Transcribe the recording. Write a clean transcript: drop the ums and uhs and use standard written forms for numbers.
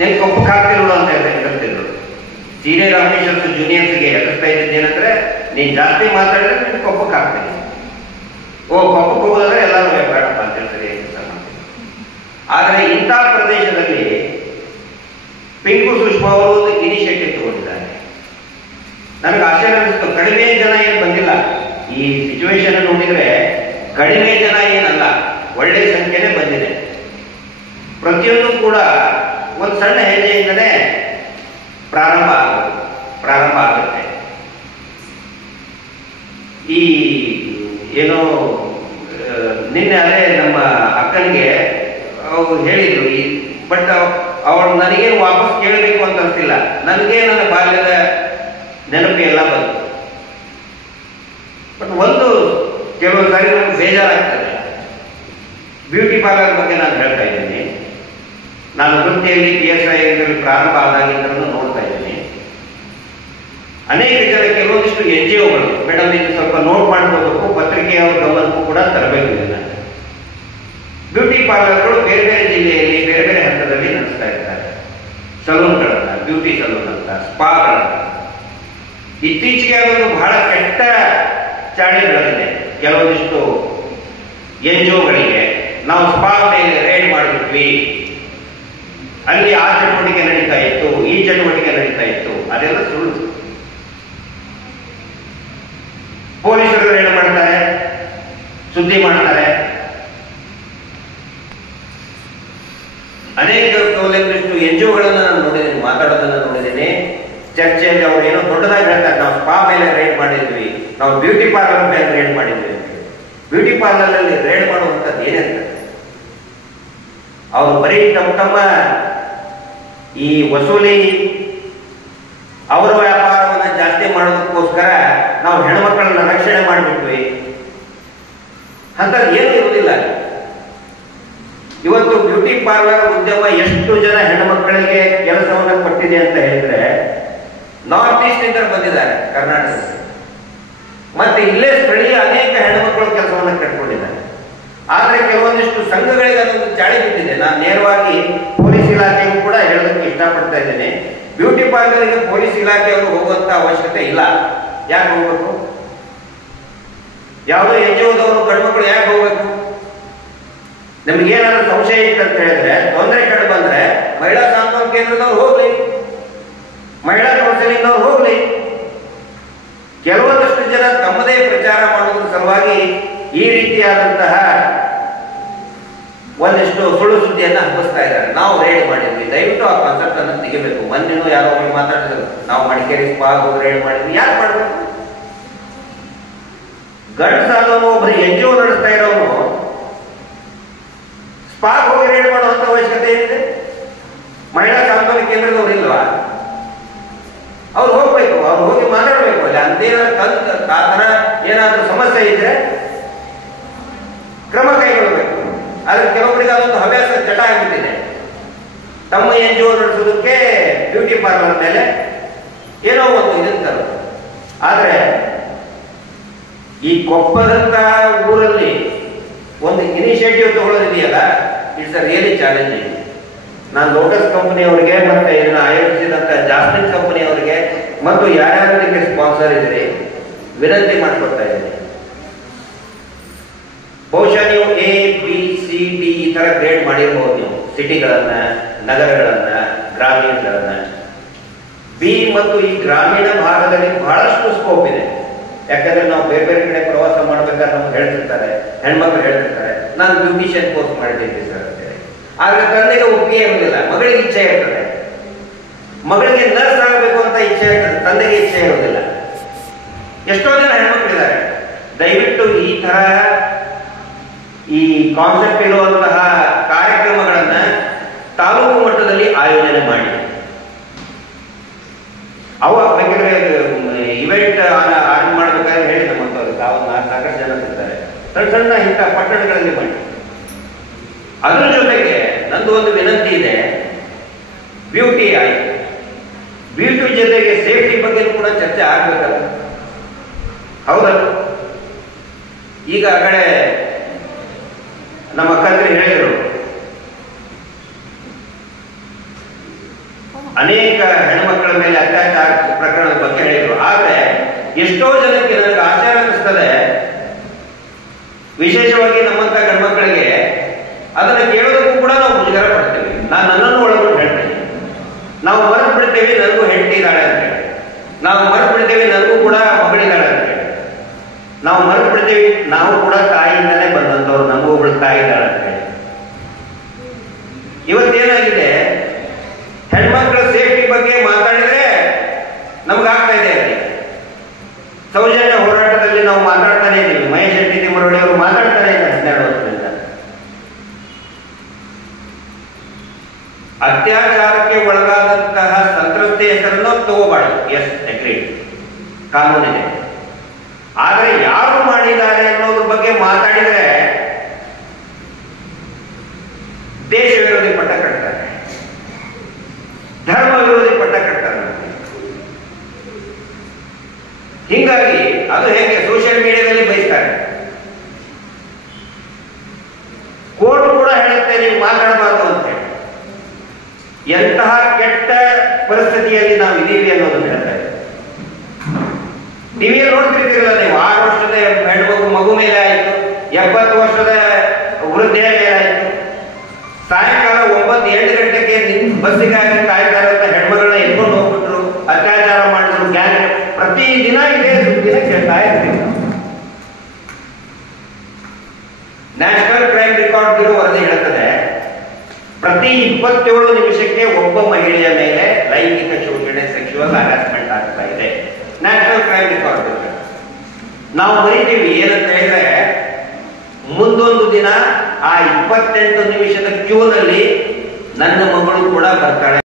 ನೀನು ಕೊಪ್ಪಕ್ಕೆ ಹಾಕ್ತಿರೋಳು ಅಂತ ಹೇಳ್ತಿದ್ರು. ಸೀನಿಯರ್ ಆಫೀಸರ್ಸ್ ಜೂನಿಯರ್ಸ್ಗೆ ಎದುರ್ತಾ ಇದ್ದಿದ್ದೇನೆಂದ್ರೆ, ನೀನು ಜಾಸ್ತಿ ಮಾತಾಡಿದ್ರೆ ನೀನು ಕೊಪ್ಪಕ್ಕೆ ಹಾಕ್ತೀನಿ, ಕೊಪ್ಪಕ್ಕೆ ಹೋಗೋದಾದ್ರೆ ಎಲ್ಲರೂ ಬೇಡಪ್ಪ ಅಂತ ಹೇಳ್ತಾರೆ. ಆದರೆ ಇಂಥ ಪ್ರದೇಶದಲ್ಲಿ ಪಿಂಕು ಸುಷ್ಮಾ ಅವರು ಒಂದು ಇನಿಷಿಯೇಟಿವ್ ತಗೊಂಡಿದ್ದಾರೆ. ನನಗೆ ಆಶ್ಚರ್ಯ ಅನಿಸ್ತು. ಕಡಿಮೆ ಜನ ಏನು ಬಂದಿಲ್ಲ. ಈ ಸಿಚುವೇಶನ್ ನೋಡಿದ್ರೆ ಕಡಿಮೆ ಜನ ಏನಲ್ಲ, ಒಳ್ಳೆ ಸಂಖ್ಯೆನೇ ಬಂದಿದೆ. ಪ್ರತಿಯೊಂದು ಕೂಡ ಒಂದು ಸಣ್ಣ ಹೆಜ್ಜೆಯಿಂದಲೇ ಪ್ರಾರಂಭ ಆಗುತ್ತೆ. ಈ ಏನೋ ನಿನ್ನೆ ಅದೇ ನಮ್ಮ ಅಕ್ಕನಿಗೆ ಅವರು ಹೇಳಿದ್ರು, ಬಟ್ ಅವಳು ನನಗೇನು ವಾಪಸ್ ಕೇಳಬೇಕು ಅಂತ ಅನಿಸ್ತಿಲ್ಲ. ನನಗೆ ನನ್ನ ಬಾಲ್ಯದ ನೆನಪು ಎಲ್ಲ ಬಂತು. ಬಟ್ ಒಂದು ಕೆಲವೊಂದು ಸಾರಿ ನಮ್ಗೆ ಬೇಜಾರಾಗ್ತದೆ. ಬ್ಯೂಟಿ ಪಾರ್ಲರ್ ಬಗ್ಗೆ ನಾನು ಹೇಳ್ತಾ ಇದ್ದೀನಿ. ನಾನು ವೃತ್ತಿಯಲ್ಲಿ PSI ಪ್ರಾರಂಭ ಆದಾಗಿಂದಲೂ ನೋಡ್ತಾ ಇದ್ದೀನಿ. ಅನೇಕ ಜನ ಕೆಲವೊಂದಿಷ್ಟು NGOಗಳು, ಮೇಡಮ್ ಇದು ಸ್ವಲ್ಪ ನೋಟ್ ಮಾಡ್ಕೋಬೇಕು, ಪತ್ರಿಕೆಯವ್ರ ಗಮನಕ್ಕೂ ಕೂಡ ತರಬೇಕು. ಬ್ಯೂಟಿ ಪಾರ್ಲರ್ಗಳು ಬೇರೆ ಬೇರೆ ಜಿಲ್ಲೆಯಲ್ಲಿ ಬೇರೆ ಬೇರೆ ಹಂತದಲ್ಲಿ ನಡೆಸ್ತಾ ಇರ್ತಾರೆ. ಸಲೂನ್ಗಳನ್ನ, ಬ್ಯೂಟಿ ಸಲೂನ್ ಅಂತ, ಸ್ಪಾಗಳನ್ನ. ಇತ್ತೀಚೆಗೆ ಅದೊಂದು ಬಹಳ ಕೆಟ್ಟ ಚಾಳಿ ಬೆಳೆದಿದೆ. ಕೆಲವೊಂದಿಷ್ಟು NGOಗಳಿಗೆ ನಾವು ಸ್ಪಾ ಮೇಲೆ ರೇಡ್ ಮಾಡಿಬಿಟ್ವಿ, ಅಲ್ಲಿ ಆ ಚಟುವಟಿಕೆ ನಡೀತಾ ಇತ್ತು, ಈ ಚಟುವಟಿಕೆ ನಡೀತಾ ಇತ್ತು. ಅದೆಲ್ಲ ಸುಳ್ಳು. ಪೊಲೀಸರು ರೇಡ್ ಮಾಡ್ತಾರೆ, ಸುದ್ದಿ ಮಾಡ್ತಾರೆ. ಅನೇಕ ಕೆಲವೊಂದಿಷ್ಟು NGOಗಳನ್ನು ನಾನು ನೋಡಿದ್ದೀನಿ, ಮಾತಾಡೋದನ್ನು ನೋಡಿದ್ದೀನಿ. ಚರ್ಚೆಯಲ್ಲಿ ಅವ್ರು ಏನೋ ದೊಡ್ಡದಾಗಿ ಹೇಳ್ತಾರೆ, ನಾವು ಸ್ಪಾ ಮೇಲೆ ರೇಡ್ ಮಾಡಿದ್ವಿ, ನಾವು ಬ್ಯೂಟಿ ಪಾರ್ಲರ್ ಮೇಲೆ ರೇಡ್ ಮಾಡಿದ್ವಿ ಅಂತ. ಬ್ಯೂಟಿ ಪಾರ್ಲರ್ ಅಲ್ಲಿ ರೇಡ್ ಮಾಡುವಂಥದ್ದು ಏನಿರ್ತದೆ? ಅವರು ಬರೀ ತಮ್ಮ ಈ ವಸೂಲಿ, ಅವರ ವ್ಯಾಪಾರವನ್ನು ಜಾಸ್ತಿ ಮಾಡೋದಕ್ಕೋಸ್ಕರ ನಾವು ಹೆಣ್ಮಕ್ಕಳನ್ನ ರಕ್ಷಣೆ ಮಾಡಿಬಿಟ್ವಿ ಅಂತ ಏನೂ ಇರುವುದಿಲ್ಲ. ಇವತ್ತು ಬ್ಯೂಟಿ ಪಾರ್ಲರ್ ಉದ್ಯಮ ಎಷ್ಟು ಜನ ಹೆಣ್ಮಕ್ಕಳಿಗೆ ಕೆಲಸವನ್ನು ಕೊಟ್ಟಿದೆ ಅಂತ ಹೇಳಿದ್ರೆ, ನಾರ್ತ್ ಈಸ್ಟ್ ಇಂದ ಬಂದಿದ್ದಾರೆ ಕರ್ನಾಟಕದಲ್ಲಿ. ಮತ್ತೆ ಇಲ್ಲೇ ಸ್ಥಳೀಯ ಅನೇಕ ಹೆಣ್ಮಕ್ಕಳು ಕೆಲಸವನ್ನು ಕಟ್ಕೊಂಡಿದ್ದಾರೆ. ಆದರೆ ಕೆಲವೊಂದಿಷ್ಟು ಸಂಘಗಳಿಗೆ ಅದೊಂದು ಚಾಳಿ ಬಿದ್ದಿದೆ. ನಾನು ನೇರವಾಗಿ ಪೊಲೀಸ್ ಇಲಾಖೆಗೂ ಕೂಡ ಹೇಳೋದಕ್ಕೆ ಇಷ್ಟಪಡ್ತಾ ಇದ್ದೇನೆ. ಬ್ಯೂಟಿ ಪಾರ್ಲರ್ಗೆ ಪೊಲೀಸ್ ಇಲಾಖೆಯವರು ಹೋಗುವಂತ ಅವಶ್ಯಕತೆ ಇಲ್ಲ. ಯಾಕೆ ಹೋಗ್ಬೇಕು? ಯಾವುದೋ NGOದವರು ಗಂಡ್ಮಕ್ಳು ಯಾಕೆ ಹೋಗ್ಬೇಕು? ನಮ್ಗೇನಾದ್ರೂ ಸಂಶಯ ಇತ್ತು ಅಂತ ಹೇಳಿದ್ರೆ, ತೊಂದರೆ ಕಂಡು ಬಂದ್ರೆ ಮಹಿಳಾ ಸಾಂತ್ವನ ಕೇಂದ್ರದವ್ರು ಹೋಗ್ಲಿ, ಮಹಿಳಾ ಕೌನ್ಸಿಲಿಂಗ್ ಅವ್ರು ಹೋಗ್ಲಿ. ಕೆಲವೊಂದಷ್ಟು ಜನ ತಮ್ಮದೇ ಪ್ರಚಾರ ಮಾಡೋದ್ರ ಸಲುವಾಗಿ ಈ ರೀತಿಯಾದಂತಹ ಒಂದಿಷ್ಟು ಸುಳ್ಳು ಸುದ್ದಿಯನ್ನ ಹಬ್ಬಿಸ್ತಾ ಇದ್ದಾರೆ. ನಾವು ರೇಡ್ ಮಾಡಿದ್ವಿ, ದಯವಿಟ್ಟು ಆ ಕಾನ್ಸೆಪ್ಟ್ ಅನ್ನು ತೆಗಿಬೇಕು. ಮೊನ್ನೆನೂ ಯಾರೋ ಒಬ್ಬರು ಮಾತಾಡಿದ್ರು, ನಾವು ಮಡಿಕೇರಿ ಸ್ಪಾ ರೇಡ್ ಮಾಡಿದ್ವಿ. ಯಾಕೆ ಮಾಡ್ಬೇಕು? ಗಂಡಸಾದವನು ಒಬ್ಬರು NGO ನಡೆಸ್ತಾ ಇರೋನು ಸ್ಪಾ ಹೋಗಿ ರೇಡ್ ಮಾಡುವಂತ ಅವಶ್ಯಕತೆ ಏನಿದೆ? ಮಹಿಳಾ ಸಾಂತ್ವನ ಕೇಂದ್ರದವ್ರು ಇಲ್ವಾ? ಅವ್ರು ಹೋಗ್ಬೇಕು, ಅವ್ರು ಹೋಗಿ ಮಾತಾಡ್ಬೇಕು. ಅಲ್ಲಿ ಅಂತೇನಾದ್ರು ಆ ತರ ಏನಾದ್ರೂ ಸಮಸ್ಯೆ ಇದ್ರೆ ಕ್ರಮ ಕೈಗೊಳ್ಳಬೇಕು. ಆದ್ರೆ ಕೆಲವೊಬ್ಬರಿಗೆ ಅದೊಂದು ಹವ್ಯಾಸ ಚಟ ಆಗಿಬಿಟ್ಟಿದೆ. ತಮ್ಮ NGO ನಡೆಸೋದಕ್ಕೆ ಬ್ಯೂಟಿ ಪಾರ್ಲರ್ ಮೇಲೆ ಏನೋ ಒಂದು ಇದಂತಾರೆ. ಆದ್ರೆ ಈ ಕೊಪ್ಪದಂತ ಊರಲ್ಲಿ ಒಂದು initiative ತಗೊಳ್ಳೋದಿದೆಯಲ್ಲ, it's a really challenging. ನಾನು ಲೋಟಸ್ ಕಂಪನಿಯವರಿಗೆ ಮತ್ತೆ ಇದನ್ನ ಆಯೋಜಿಸಿದಂತ ಜಾಸ್ಮಿನ್ ಕಂಪನಿಯವರಿಗೆ ಮತ್ತು ಯಾರ್ಯಾರು ಇದಕ್ಕೆ ಸ್ಪಾನ್ಸರ್ ಇದ್ರಿ ವಿನಂತಿ ಮಾಡ್ಕೊಡ್ತಾ ಇದ್ದೀನಿ. ಬಹುಶಃ ನೀವು ABCD ಈ ತರ ಗ್ರೇಡ್ ಮಾಡಿರ್ಬೋದು. ನೀವು ಸಿಟಿಗಳನ್ನ, ನಗರಗಳನ್ನ, ಗ್ರಾಮೀಣಗಳನ್ನ. B ಮತ್ತು ಈ ಗ್ರಾಮೀಣ ಭಾಗದಲ್ಲಿ ಬಹಳಷ್ಟು ಸ್ಕೋಪ್ ಇದೆ. ಯಾಕಂದ್ರೆ ನಾವು ಬೇರೆ ಬೇರೆ ಕಡೆ ಪ್ರವಾಸ ಮಾಡ್ಬೇಕಾದ್ರೆ ನಮ್ಗೆ ಹೇಳ್ತಿರ್ತಾರೆ, ಹೆಣ್ಮಕ್ಳು ಹೇಳ್ತಿರ್ತಾರೆ, ನಾನು ಬ್ಯೂಟಿಷಿಯನ್ ಕೋರ್ಸ್ ಮಾಡಿದ್ದೀನಿ ಸರ್ ಅಂತ ಹೇಳಿ. ಆದ್ರೆ ತಂದೆಗೆ ಒಪ್ಪಿಗೆ ಇರುವುದಿಲ್ಲ, ಮಗಳಿಗೆ ಇಚ್ಛೆ ಇರ್ತದೆ. ಮಗಳಿಗೆ ನರ್ಸ್ ಆಗಬೇಕು ಅಂತ ಇಚ್ಛೆ ಇರ್ತದೆ, ತಂದೆಗೆ ಇಚ್ಛೆ ಇರುವುದಿಲ್ಲ. ಎಷ್ಟೋ ಜನ ಹೆಣ್ಮಕ್ಳಿದ್ದಾರೆ. ದಯವಿಟ್ಟು ಈ ತರ ಈ ಕಾನ್ಸೆಪ್ಟ್ ಇರುವಂತಹ ಕಾರ್ಯಕ್ರಮಗಳನ್ನ ತಾಲೂಕು ಮಟ್ಟದಲ್ಲಿ ಆಯೋಜನೆ ಮಾಡಿ. ಅವ ಬೇಕಿದ್ರೆ ಇವೆಂಟ್ ಆರಂಭ ಮಾಡ್ಬೇಕಾದ್ರೆ ಹೇಳಿ ನಮ್ಮಂತವ್ರು ಸಾಕಷ್ಟು ಜನ ಇರ್ತಾರೆ. ಸಣ್ಣ ಸಣ್ಣ ಇಂಥ ಪಟ್ಟಣಗಳಲ್ಲಿ ಮಾಡಿ. ಅದ್ರ ಜೊತೆಗೆ ನಂದು ಒಂದು ವಿನಂತಿ ಇದೆ. ಬ್ಯೂಟಿ ಆಯ್ತು, ಬ್ಯೂಟಿ ಜೊತೆಗೆ ಸೇಫ್ಟಿ ಬಗ್ಗೆ ಕೂಡ ಚರ್ಚೆ ಆಗ್ಬೇಕಲ್ಲ, ಹೌದಲ್ಲ? ಈಗ ಆ ಕಡೆ ನಮ್ಮ ಅಕ್ಕಂದ್ರೆ ಹೇಳಿದ್ರು, ಅನೇಕ ಹೆಣ್ಮಕ್ಕಳ ಮೇಲೆ ಅತ್ಯಾಚಾರ ಪ್ರಕರಣದ ಬಗ್ಗೆ ಹೇಳಿದ್ರು. ಆದ್ರೆ ಎಷ್ಟೋ ಜನಕ್ಕೆ ನನಗೆ ಆಶ್ಚರ್ಯ ಅನ್ನಿಸ್ತದೆ, ವಿಶೇಷವಾಗಿ ನಮ್ಮಂತ ಗಂಡ್ಮಕ್ಕಳಿಗೆ ಅದನ್ನ ಕೇಳೋದಕ್ಕೂ ಕೂಡ ನಾವು ಮುಜುಗರ ಪಡ್ತೇವೆ. ನಾನು ನನ್ನನ್ನು ಒಳಗೊಂಡು ಹೇಳ್ತೇನೆ, ನಾವು ಮರೆತು ಬಿಡ್ತೇವೆ ನನಗೂ ಹೆಂಡತಿ ಇದ್ದಾಳೆ ಅಂತ ಹೇಳಿ, ನಾವು ಮರೆತು ಬಿಡ್ತೇವೆ ನನಗೂ ಕೂಡ ಮಗಳಿದ್ದಾಳೆ ಅಂತ ಹೇಳಿ, ನಾವು ಮರೆತು ಬಿಡ್ತೇವೆ ನಾವು ಕೂಡ ತಾಯಿಯಿಂದಲೇ ಬಂದಂತವ್ರು, ನಮಗೂ ಒಬ್ಬಳು ತಾಯಿ ಇದ್ದಾಳೆ ಅಂತ ಹೇಳಿ. ಇವತ್ತೇನಾಗಿದೆ, ಹೆಣ್ಮಕ್ಳ ಸೇಫ್ಟಿ ಬಗ್ಗೆ ಮಾತಾಡಿದ್ರೆ ನಮ್ಗಾಗ್ತಾ ಇದೆ. ಸೌಜನ್ಯ ಹೋರಾಟದಲ್ಲಿ ನಾವು ಮಾತಾಡ್ತಾನೆ ಇದ್ದೀವಿ, ಮಹೇಶ್ ಶೆಟ್ಟಿ ತಿಮ್ಮರೊಳ್ಳಿ ಅವರು ಮಾತಾಡ್ತಾನೆ ಇದ್ದಾರೆ 12 ವರ್ಷದಿಂದ. ಅತ್ಯಾಚಾರಕ್ಕೆ ಒಳಗಾದಂತಹ ಸಂತ್ರಸ್ತೆ ಹೆಸರನ್ನು ತಗೋಬಾರ್ದು, ಎಸ್ ಅಗ್ರೀಡ್, ಕಾನೂನಿದೆ. ಆದರೆ ಯಾರು ಮಾಡಿದ್ದಾರೆ ಅನ್ನೋದ್ರ ಬಗ್ಗೆ ಮಾತಾಡಿದ್ರೆ ದೇಶ ವಿರೋಧಿ ಪಟ್ಟ ಕಟ್ತಾರೆ, ಧರ್ಮ ವಿರೋಧಿ ಪಟ್ಟ ಕಟ್ತಾರೆ. ಹಿಂಗಾಗಿ ಅದು ಹೇಗೆ ಸೋಷಿಯಲ್ ಮೀಡಿಯಾದಲ್ಲಿ ಬಯಸ್ತಾರೆ. ಕೋರ್ಟ್ ಕೂಡ ಹೇಳುತ್ತೆ ನೀವು ಮಾತಾಡಬಾರ್ದು ಅಂತ ಹೇಳಿ. ಎಂತಹ ಕೆಟ್ಟ ಪರಿಸ್ಥಿತಿಯಲ್ಲಿ ನಾವು ಇದೀವಿ ಅನ್ನೋದನ್ನು ಹೇಳ್ತಾರೆ. ಟಿವಿಯಲ್ಲಿ ನೋಡ್ತಿರ್ತೀರಲ್ಲ ನೀವು, 6 ವರ್ಷದ ಹೆಣ್ಮಗು ಮಗು ಮೇಲೆ ಆಯ್ತು, 70 ವರ್ಷದ ವೃದ್ಧೆಯ ಮೇಲೆ ಆಯ್ತು, ಸಾಯಂಕಾಲ 9-8 ಗಂಟೆಗೆ ಬಸ್ಸಿಗಾಗಿ ಕಾಯ್ತಾ ಇರುವಂತ ಹೆಣ್ಮಗಳನ್ನ ಎತ್ಕೊಂಡು ಹೋಗ್ಬಿಟ್ರು, ಅತ್ಯಾಚಾರ ಮಾಡಿದ್ರು, ಗ್ಯಾಂಗ್. ಪ್ರತಿದಿನ ಇದೇ ಸುದ್ದಿನ ಕೇಳ್ತಾ ಇರ್ತೀವಿ. ನ್ಯಾಷನಲ್ ಕ್ರೈಮ್ ರೆಕಾರ್ಡ್ ಬ್ಯೂರೋ ವರದಿ ಹೇಳುತ್ತದೆ, ಪ್ರತಿ 27 ನಿಮಿಷಕ್ಕೆ ಒಬ್ಬ ಮಹಿಳೆಯ ಮೇಲೆ ಲೈಂಗಿಕ ಶೋಷಣೆ, ಸೆಕ್ಸುವಲ್ ಹರಾಸ್ಮೆಂಟ್ ಆಗ್ತಾ ಇದೆ. National crime record bureau. ನಾವು ಬರೀತೀವಿ ಏನಂತ ಹೇಳಿದ್ರೆ, ಮುಂದೊಂದು ದಿನ ಆ 28 ನಿಮಿಷದ ಕ್ಯೂನಲ್ಲಿ ನನ್ನ ಮಗಳು ಕೂಡ ಬರ್ತಾಳೆ.